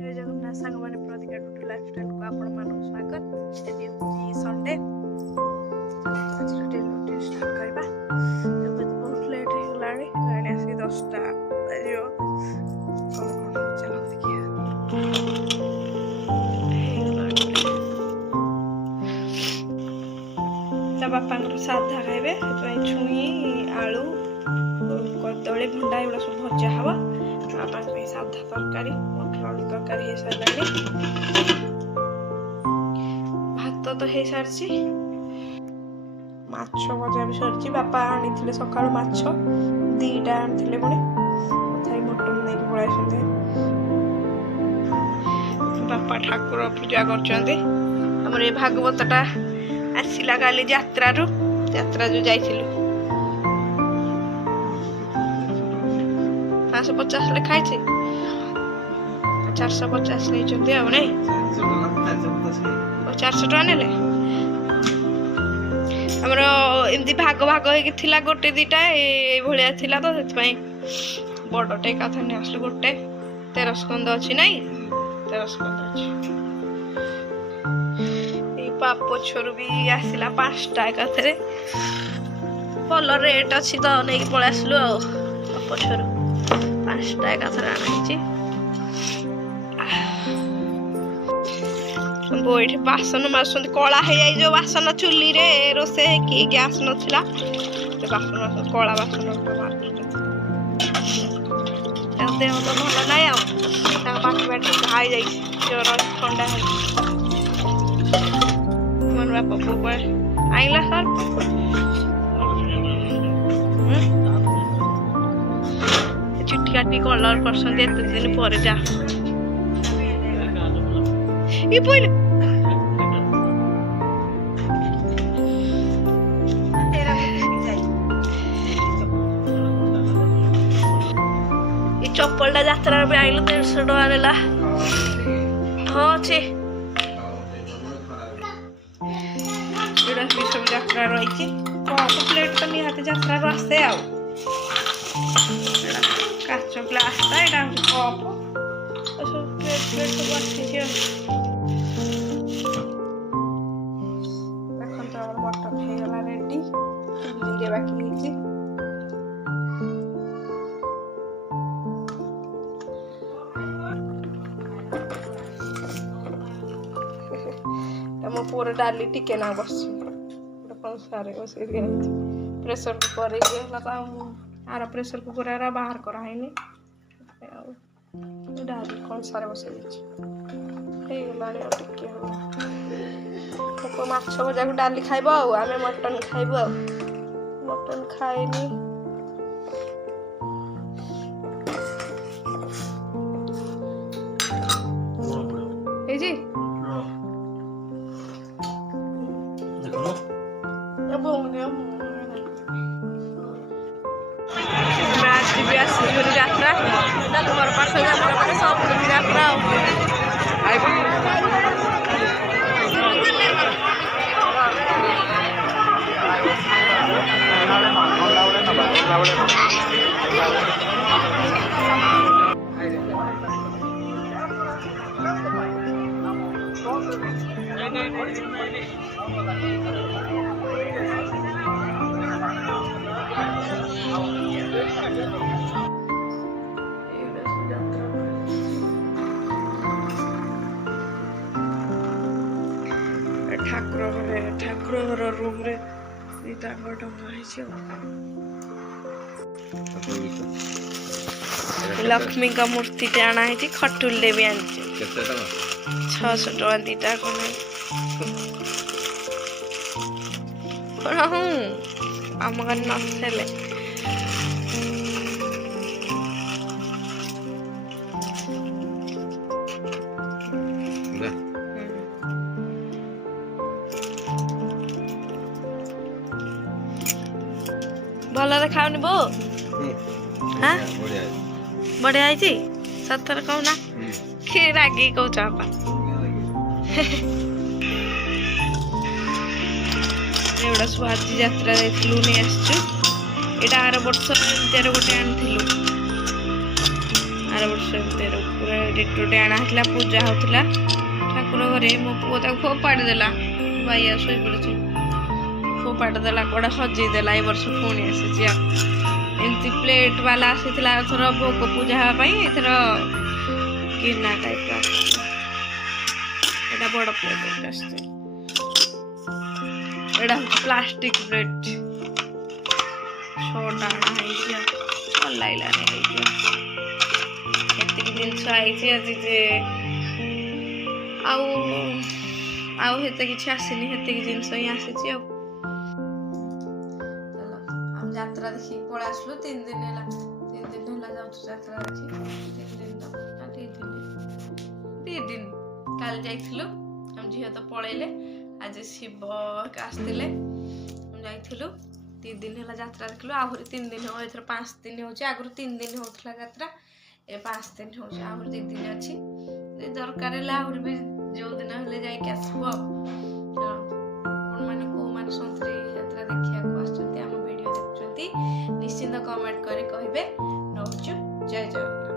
जय जगन्नाथ सांग मैंने प्रतिका टूटू लाइफस्टाइल को आपण मानक स्वागत। एबी संडे आज रूटीन स्टार्ट करबा। एबे तो बहुत लेट हो गलानी गाड़ी आसी 10टा बजियो। चलो देखिए ता बापा साधा खाइबे छुई आलू कदली भंडा एगुड़ा सब भजा हवा। बापा साधा तरकारी मटर आलू तरकारी हो सारे भात तो हो सारी माछ भजा भी सरी। बापा आनी सका माछ 2टा आनी पुणी तथापि मटन नहीं पड़ाई। बापा ठाकुर पूजा कर भागवतटा आसला काली यात्रा जो जाइलु 550 लिखाई 450 नहीं आ नहीं 400 टका ने हमर एमती भाग भाग होगी गोटे 2टा ये थिला तो से बड़टे कथा नहीं आसलु गोटे 13 स्कंद अच्छी नहीं 13 स्कंद अच्छी। पाप छोरु भी आसला 5टा एकाथरे भल रेट अच्छी तो नहीं पलि आसलु आ पाप छोरु 5टा एकाथरे आनी बोईठे बासन मार कला हो बासन चुली रे रोसे कि गैस नथिला बासन मार कला बासन देह तो भल ना बाटी बाटी घाई जा ज्वर ठंडा मन बापा पुआ आईला सर चुटी काटी कलर कर दिन पर जा ये पहले चप्पलटा यात्रा आइलु 150 टका नेला। हाँ अच्छे सब यात्रा रही प्लेट तो निहाती यात्रा आसे आ काच ग्लासटा यहाँ कप सब प्लेट प्लेट सब आसी मटन हो रेडी चुली बाकी मो पूरा डाली टिके ना बस सारे प्रेसर कुकर आर प्रेसर कुकर आरा बाहर कराई डाली कौन सारे बसई टिके माछ भजा को डाली खाइब आम मटन खाइब मटन खाइनी यात्रा तुम्हारे पास सब यात्रा ठाकुर घर रूम रे लक्ष्मी का मूर्ति आना है खटुल भी आनी 600 टका 2टा आम घर नथेले भल खाओनी बो हाँ बढ़िया है सतर कहना कि रागी कौच बापा एवढा सब आज यात्रा नहीं आसचु एटा आर वर्ष एमतीर गोटे आनी आर वर्ष पूरा डेटोटे आना पूजा होता ठाकुर घरे मो पुओ फोपाड़ी देला भाई शोई पड़े फोपाड़ी देला कड़ा हजेदेला ए वर्ष पुणी आसी एमती प्लेट वाला आसी थर भोग पूजा हाँपाई एथर किना टाइप एटा बड़ प्लेट आसছে एटा प्लास्टिक प्लेट छोटा भल लगे जिनस आई आते कि आसनी हेत जिनस ही आसी यात्रा देखी पड़ा आसलु 3 दिन है 3 दिन है यात्रा देखी 3 दिन कल जाइलु हम झील तो पलैले आज शिव आसते जाइलु 3 दिन है यात्रा देखलु आहरी 3 दिन हो एथर 5 दिन हो आगु 3 दिन होता यात्रा ए 5 दिन हो आहरी 2 दिन अच्छी दरकार आहरी भी जो दिन हेल्ले जाइए आसबू मैंने कौ मैंने सौंदर्य यात्रा देखा आम वीडियो देखुं निश्चिंत कमेंट करी कहे रोचु जय जगन्नाथ।